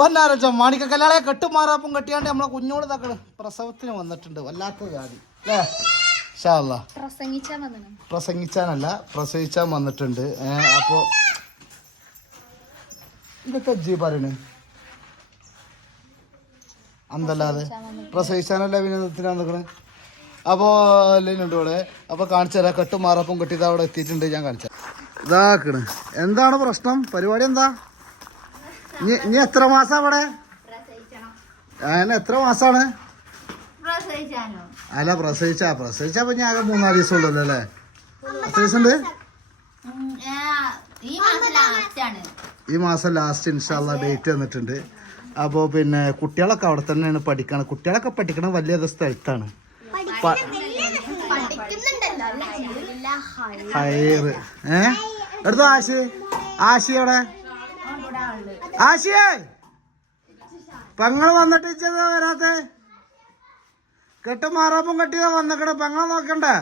ഒന്നാരോ മാണിക്കല്ലാളെ കെട്ടുമാറാപ്പും കെട്ടിയാണ്ട് നമ്മളെ കുഞ്ഞോട് തക്കള് പ്രസവത്തിന് വന്നിട്ടുണ്ട്. വല്ലാത്ത ജാതി അല്ലേ? പ്രസംഗിച്ചാനല്ല, പ്രസവിച്ചാൻ വന്നിട്ടുണ്ട്. അപ്പോ ഇതൊക്കെ ജി പറയണ് അന്തല്ലാതെ പ്രസവിച്ചാനല്ല വിനോദത്തിനാ നിൽക്കണേ. അപ്പോൾ ഉണ്ട് ഇവിടെ. അപ്പോൾ കാണിച്ചു തരാം. കെട്ടുമാറപ്പം കെട്ടിയത് അവിടെ എത്തിയിട്ടുണ്ട്. ഞാൻ കാണിച്ചു ഇതാക്കണ്. എന്താണ് പ്രശ്നം? പരിപാടി എന്താ? ഇനി എത്ര മാസം അവിടെ? അങ്ങനെ എത്ര മാസാണ്? അല്ല പ്രസവിച്ചപ്പോ ഞാൻ ആകെ 3-4 ദിവസം ഉള്ളല്ലോ അല്ലേ? എത്ര ദിവസം ഉണ്ട്? ഈ മാസം ലാസ്റ്റ് ഇൻഷാല്ലാ ഡേറ്റ് വന്നിട്ടുണ്ട്. അപ്പോൾ പിന്നെ കുട്ടികളൊക്കെ അവിടെ തന്നെയാണ് പഠിക്കണം. കുട്ടികളൊക്കെ പഠിക്കണം വലിയ സ്ഥലത്താണ്. എടുത്തോ ആശി അവിടെ. ആശിയേ പെങ്ങള് വന്നിട്ട് ഇച്ചതാ വരാത്ത? കെട്ടുമാറാപ്പം കെട്ടിയതാ വന്നേക്കണേ. പെങ്ങളെ നോക്കണ്ടേ?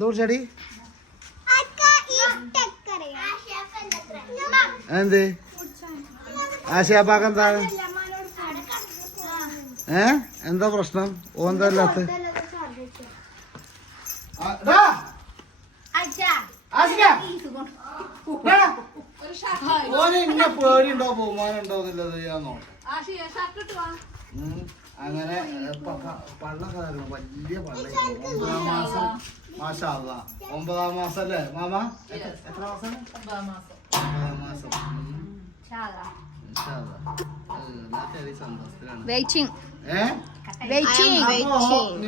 ദൂർച്ചടി എന്ത് ആശയാപ്പാക്കെന്താ? എന്താ പ്രശ്നം? ഓന്താ ഇല്ലാത്ത? ഓനെ പേടിയുണ്ടോ ബഹുമാനുണ്ടോ എന്നുള്ളത് ഞാൻ നോക്കാം. അങ്ങനെ പള്ളക്കാരും വലിയ പള്ള 9-ാം മാസം. മാഷാ അല്ലാ 9-ാം മാസം അല്ലേ മാമ? എത്ര മാസം? 9-ാം മാസം.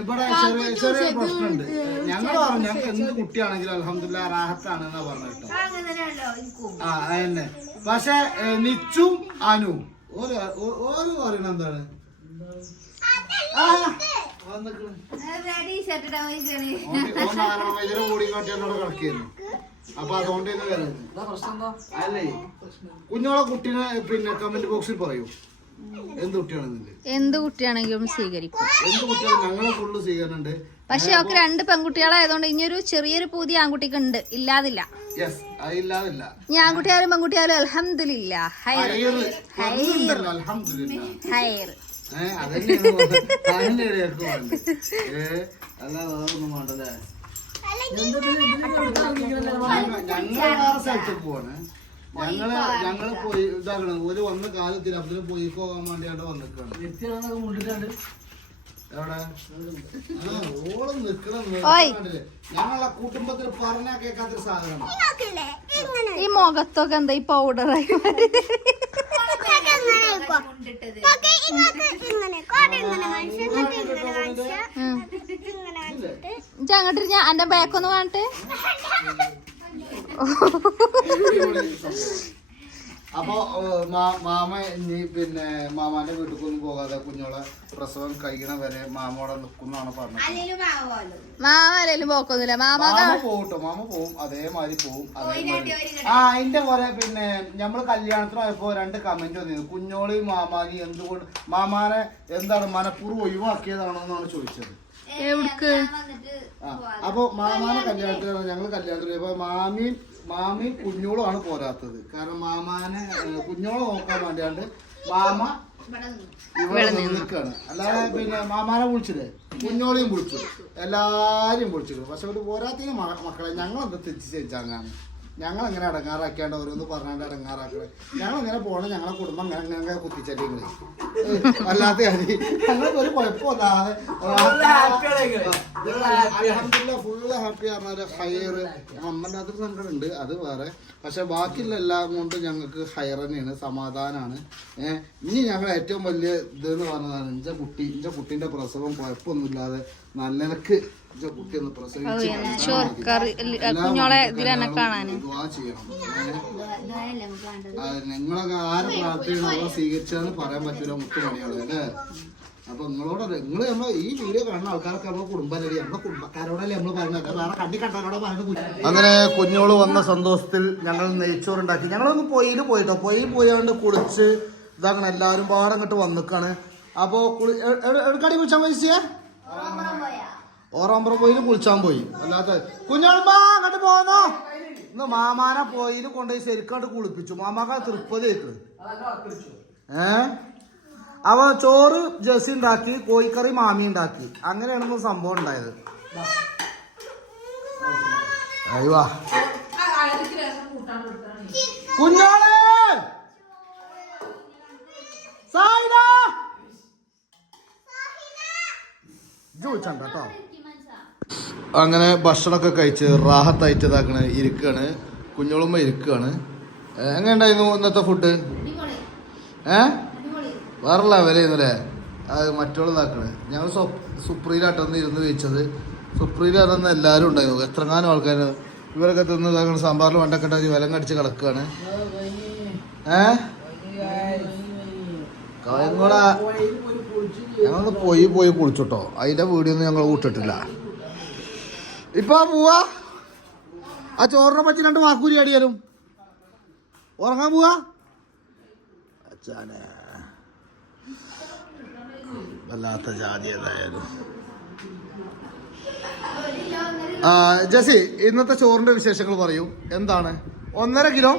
ഇവിടെ ചെറിയ പ്രശ്നമുണ്ട്. ഞങ്ങൾ പറഞ്ഞു ഞങ്ങൾക്ക് എന്ത് കുട്ടിയാണെങ്കിലും അൽഹംദുലില്ലാ റാഹത്താണ് എന്നാ പറഞ്ഞിട്ടോ. അതന്നെ. പക്ഷെ നിച്ചും അനു ഓരോ പറയണ എന്താണ്? കൂടിക്കാട്ടിയോട് കിടക്കുന്നു. അപ്പൊ അതുകൊണ്ട് അല്ലേ കുഞ്ഞോളെ കുട്ടീനെ പിന്നെ കമന്റ് ബോക്സിൽ പറയൂ എന്ത് കുട്ടിയാണെങ്കിലും സ്വീകരിക്കും. എന്ത് കുട്ടിയാണെങ്കിലും ഞങ്ങളെ ഫുള്ള് സ്വീകരണുണ്ട്. പക്ഷെ ഒക്കെ 2 പെൺകുട്ടികളായതുകൊണ്ട് ഇനിയൊരു ചെറിയൊരു പുതിയ ആൺകുട്ടിക്ക് ഉണ്ട്. ഇല്ലാതില്ല. ഇനി ആൺകുട്ടിയായാലും പെൺകുട്ടിയായാലും അൽഹംദുലില്ലാ ഹൈർ. ഞങ്ങള് പോയി ഇതാക്കണം. ഒരു വന്ന കാലത്തിന് അതിന് പോയി പോകാൻ വേണ്ടിയാണ് വന്നിക്കാണ്. എവിടെ ഓളം നിക്കണം. ഞങ്ങളെ കുടുംബത്തിൽ പറഞ്ഞാ കേൾക്കാത്തൊരു സാധനം. ഈ മുഖത്തൊക്കെ എന്താ ഈ പൗഡറായി? അങ്ങോട്ട് ഞാൻ എന്റെ ബാക്കൊന്ന് കാണട്ടെ. അപ്പൊ മാമ ഇനി പിന്നെ മാമാന്റെ വീട്ടിലേക്കൊന്നും പോകാതെ കുഞ്ഞോളെ പ്രസവം കഴിക്കണ വരെ മാമോടെ നിക്കുന്നാണ് പറഞ്ഞത്. മാമ പോക്കൊന്നുമില്ല. മാമ പോകട്ടോ. മാമ പോവും. അതേമാതിരി പോവും. അതിന്റെ പോലെ പിന്നെ ഞമ്മള് കല്യാണത്തിന് പോയപ്പോ 2 കമന്റ് വന്നിരുന്നു. കുഞ്ഞോളി മാമാനി എന്തുകൊണ്ട് മാമാനെ എന്താണ് മനഃപൂർവ്വം ഒഴിവാക്കിയതാണോ എന്നാണ് ചോദിച്ചത്. അപ്പൊ മാമാനെ കല്യാണത്തിനാണ് ഞങ്ങള് കല്യാണത്തിന് പോയപ്പോ മാമിയും കുഞ്ഞോളും ആണ് പോരാത്തത്. കാരണം മാമാനെ കുഞ്ഞോളെ നോക്കാൻ വേണ്ടിയാണ്ട് മാമ ഇവിടെ നിൽക്കാണ്. അല്ലാതെ പിന്നെ മാമാനെ വിളിച്ചില്ലേ കുഞ്ഞോളെയും വിളിച്ചു, എല്ലാരെയും വിളിച്ചിരുന്നു. പക്ഷെ ഒരു പോരാത്തിന് മക്കളെ ഞങ്ങളെന്താ തെറ്റി ചെയ്യിച്ചാങ്ങാണ്. ഞങ്ങളെങ്ങനെ അടങ്ങാറാക്കിയാണ്ട് ഓരോന്ന് പറഞ്ഞാണ്ട് അടങ്ങാറാക്കണേ. ഞങ്ങളെങ്ങനെ പോകണം? ഞങ്ങളെ കുടുംബം അങ്ങനെ കുത്തിച്ചെല്ലിങ്ങളെ അല്ലാത്ത കാര്യം. ഞങ്ങൾക്ക് ഒരു കുഴപ്പമില്ലാതെ അൽഹംദുലില്ലാ ഫുള്ള് ഹാപ്പി പറഞ്ഞാല് ഹയറ്. അമ്മല്ലാത്തൊരു സങ്കടം ഉണ്ട്, അത് വേറെ. പക്ഷെ ബാക്കിയുള്ള എല്ലാം കൊണ്ട് ഞങ്ങൾക്ക് ഹയർ തന്നെയാണ്, സമാധാനമാണ്. ഇനി ഞങ്ങൾ ഏറ്റവും വലിയ ഇതെന്ന് പറഞ്ഞതാണ് എന്റെ കുട്ടീന്റെ പ്രസവം കുഴപ്പമൊന്നുമില്ലാതെ നല്ലനക്ക് കുട്ടി ഒന്ന് പ്രസവിച്ച് നിങ്ങളൊക്കെ ആരെ പ്രാർത്ഥന അവരെ സ്വീകരിച്ചാന്ന് പറയാൻ പറ്റൂല. മുത്തുപണിയാണ് അല്ലേ? അപ്പൊ നിങ്ങളോട് നിങ്ങള് നമ്മളെ ഈ വീഡിയോ കാണുന്ന ആൾക്കാരൊക്കെ നമ്മളെ കുടുംബമല്ലേ, നമ്മളെ കുടുംബക്കാരോടല്ലേ നമ്മള് പറഞ്ഞത്, വേറെ കണ്ടിക്കണ്ടവരോടെ പറഞ്ഞത്. അങ്ങനെ കുഞ്ഞോള് വന്ന സന്തോഷത്തിൽ ഞങ്ങൾ നെയ്ച്ചോറുണ്ടാക്കി. ഞങ്ങളൊന്ന് പൊയിൽ പോയിട്ടോ. പൊയിൽ പോയാണ്ട് കുളിച്ച് ഇതാക്കണം. എല്ലാവരും പാടങ്ങോട്ട് വന്നിക്കാണ്. അപ്പൊ എവിടെക്കാടി കുളിച്ചാൻ പൈസ ഓറാമ്പറ പോയിൽ കുളിച്ചാൻ പോയി. അല്ലാത്ത കുഞ്ഞോളുമ്പാ അങ്ങോട്ട് പോന്നോ. ഇന്ന് മാമാനെ പോയിൽ കൊണ്ടുപോയി ശരിക്കാണ്ട് കുളിപ്പിച്ചു. മാമാക്ക തൃപ്പതി കേൾക്കുന്നത് അവ ചോറ് ജെസ്സി ഉണ്ടാക്കി, കോഴിക്കറി മാമി ഉണ്ടാക്കി. അങ്ങനെയാണ് സംഭവം ഉണ്ടായത്. അയ്യോ കുഞ്ഞോളെ ചോദിച്ചോ. അങ്ങനെ ഭക്ഷണമൊക്കെ കഴിച്ച് റാഹത്തായിട്ട് ഇതാക്കണ്, ഇരിക്കാണ്. കുഞ്ഞോളുമ്പോ ഇരിക്കാണ്. എങ്ങനെ ഉണ്ടായിരുന്നു ഇന്നത്തെ ഫുഡ്? വേറെ ലെവലായിരുന്നു അല്ലേ? അത് മറ്റുള്ള ഇതാക്കണ്. ഞങ്ങൾ സുപ്രീലാട്ടൊന്ന് ഇരുന്ന് കഴിച്ചത്. സുപ്രീലാട്ടൊന്ന് എല്ലാവരും ഉണ്ടായിരുന്നു. എത്രങ്ങാനും ആൾക്കാർ ഇവരൊക്കെ തിന്ന് ഇതാക്കണ. സാമ്പാറിൽ വണ്ടക്കെട്ടാക്കി വിലം കടിച്ച് കിടക്കുകയാണ്. ഞങ്ങളൊന്ന് പോയി കുളിച്ചിട്ടോ. അതിന്റെ വീഡിയോ ഒന്നും ഞങ്ങൾ കൂട്ടിട്ടില്ല. ഇപ്പൊ പോവാ. ആ ചോറിനെ പറ്റി 2 വാക്കൂരി അടിയാലും ഉറങ്ങാൻ പോവാ. അച്ഛനെ വല്ലാത്ത ജാതി ഏതായാലും. ജെസ്സി, ഇന്നത്തെ ചോറിന്റെ വിശേഷങ്ങൾ പറയൂ. എന്താണ്? 1.5 കിലോ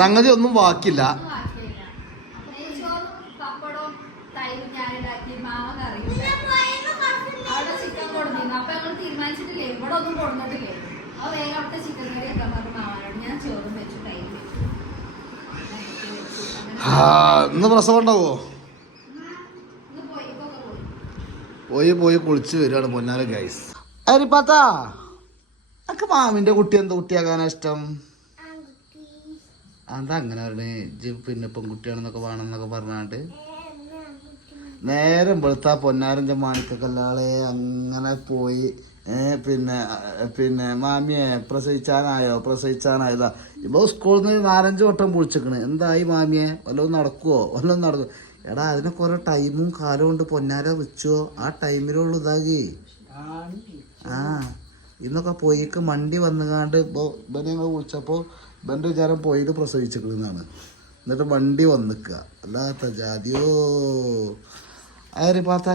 സംഗതി ഒന്നും ബാക്കില്ല. ഇന്ന് പ്രസവം ഉണ്ടാവോ? പോയി കുളിച്ച് വരികയാണ് പൊന്നാര ഗൈസ്. അരിപ്പാത്താ, എനിക്ക് മാമിന്റെ കുട്ടി എന്ത് കുട്ടിയാകാനാ ഇഷ്ടം? അതാ അങ്ങനെ പറഞ്ഞേ. പിന്നെ പെൺകുട്ടിയാണെന്നൊക്കെ വേണമെന്നൊക്കെ പറഞ്ഞാണ്ട് നേരം വെളുത്താ പൊന്നാരൻ്റെ മാണിക്കല്ലാളെ അങ്ങനെ പോയി. പിന്നെ മാമിയെ പ്രസവിച്ചാനായതാ. ഇപ്പോൾ സ്കൂളിൽ നിന്ന് 4-5 വട്ടം വിളിച്ചിക്കണ്. എന്തായി മാമിയെ? വല്ലതും നടക്കുമോ? നടക്കും. എടാ, അതിനൊക്കെ ഓരോ ടൈമും കാലവും ഉണ്ട് പൊന്നാര. വെച്ചോ ആ ടൈമിലുള്ള ഇതാകി. ഇന്നൊക്കെ പോയിക്ക് മണ്ടി വന്നുകാണ്ട് ഇവനെ ഞങ്ങൾ വിളിച്ചപ്പോൾ ഇവൻ്റെ വിചാരം പോയിട്ട് പ്രസവിച്ചിരിക്കുന്നതാണ്. എന്നിട്ട് വണ്ടി വന്നിക്കുക. അല്ലാത്ത ജാതിയോ. ആര് പാത്ത